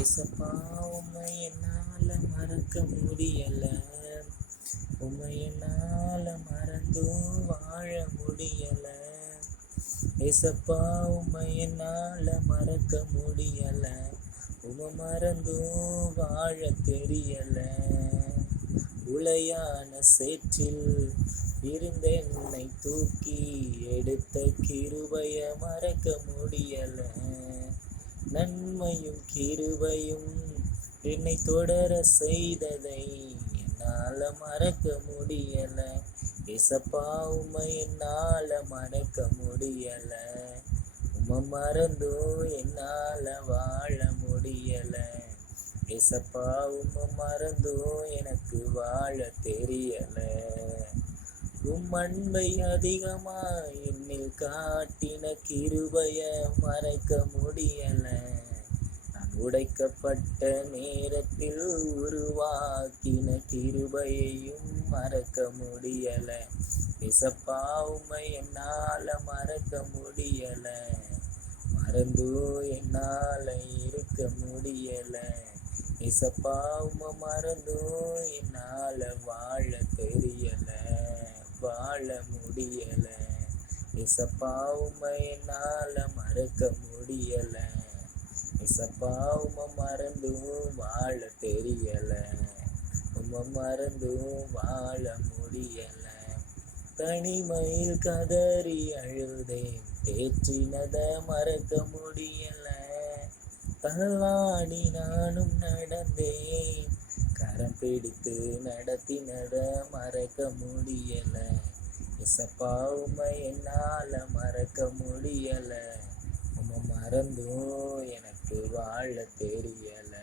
ஏசப்பா உம்மை என்னால மறக்க முடியல. உம்மை என்னால மறந்தும் வாழ முடியல. ஏசப்பா உம்மை என்னால மறக்க முடியல. உம்மை மறந்தும் வாழ தெரியல. உளையான சேற்றில் இருந்தென்னை தூக்கி எடுத்த கிருபைய மறக்க முடியல. நன்மையும் கிருபையும் என்னை தொடர செய்ததை என்னால மறக்க முடியல. ஏசப்பா உம்மை என்னால மறக்க முடியல. உம்மை மறந்தும் என்னால வாழ முடியல. ஏசப்பா உம்மை மறந்தும் எனக்கு வாழ தெரியல. உம் அன்பை அதிகமா என்னில் காட்டின கிருபைய மறைக்க முடியல. நான் உடைக்கப்பட்ட நேரத்தில் உருவாக்கின கிருபையையும் மறக்க முடியல. ஏசப்பா உம்மை என்னால மறக்க முடியல. மறந்தும் என்னால இருக்க முடியல. ஏசப்பா உம்மை மறந்தும் என்னால வாழ தெரியல. வாழ முடியல. ஏசப்பா உம்மை என்னால மறக்க முடியல. ஏசப்பா உம்மை மறந்தும் வாழ தெரியல. உம்மை மறந்தும் வாழ முடியல. தனிமையில் கதறி அழுதேன், தேற்றினத மறக்க முடியல. தள்ளாடி நானும் நடந்தேன், கரம் பிடித்து நடத்தினத மறக்க முடியல. ஏசப்பா உம்மை என்னால மறக்க முடியல. உம்மை மறந்தும் எனக்கு வாழ தெரியல.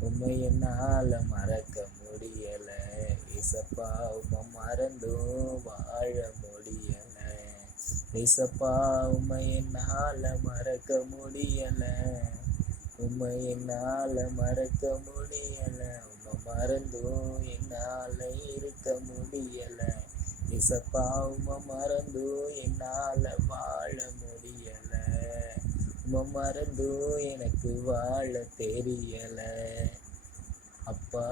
உம்மை என்னால மறக்க முடியல. ஏசப்பா உம்மை மறந்தும் வாழ முடியல. ஏசப்பா உம்மை என்னால மறக்க முடியல. உம்மை என்னால மறக்க முடியல. உம்மை மறந்தும் என்னால இருக்க முடியல. ஏசப்பா உம்மை மறந்தும் என்னால வாழ முடியல. உம்மை மறந்தும் எனக்கு வாழ தெரியல. அப்பா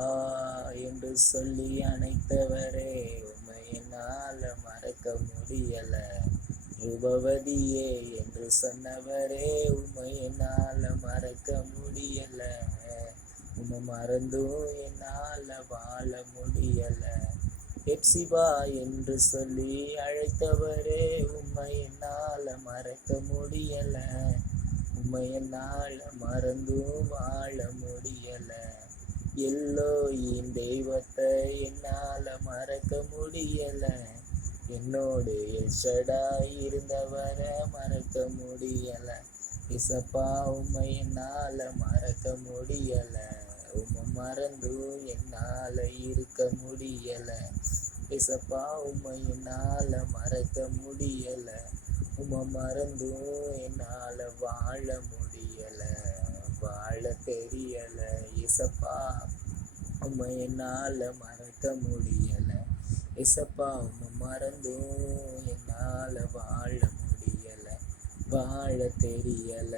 என்று சொல்லி அணைத்தவரே உம்மை என்னால மறக்க முடியல. ரூபவதியே என்று சொன்னவரே உம்மை என்னால மறக்க முடியல. உம்மை மறந்தும் என்னால வாழ முடியல. எப்சிபா என்று சொல்லி அழைத்தவரே உம்மை என்னால மறக்க முடியல. உம்மை என்னால மறந்தும் வாழ முடியல. எல்லோயின் தெய்வத்தை என்னால மறக்க முடியல. என்னோடு எல்ஷடாய் இருந்தவரை மறக்க முடியல. ஏசப்பா உம்மை என்னால மறக்க முடியல. உம்மை மறந்தும் என்னால இருக்க முடியல. ஏசப்பா உம்மை என்னால மறக்க முடியல. உம்மை மறந்தும் என்னால வாழ முடியல. வாழ தெரியல. ஏசப்பா உம்மை என்னால மறக்க முடியல. ஏசப்பா உம்மை மறந்தும் என்னால வாழ முடியல. வாழ தெரியல.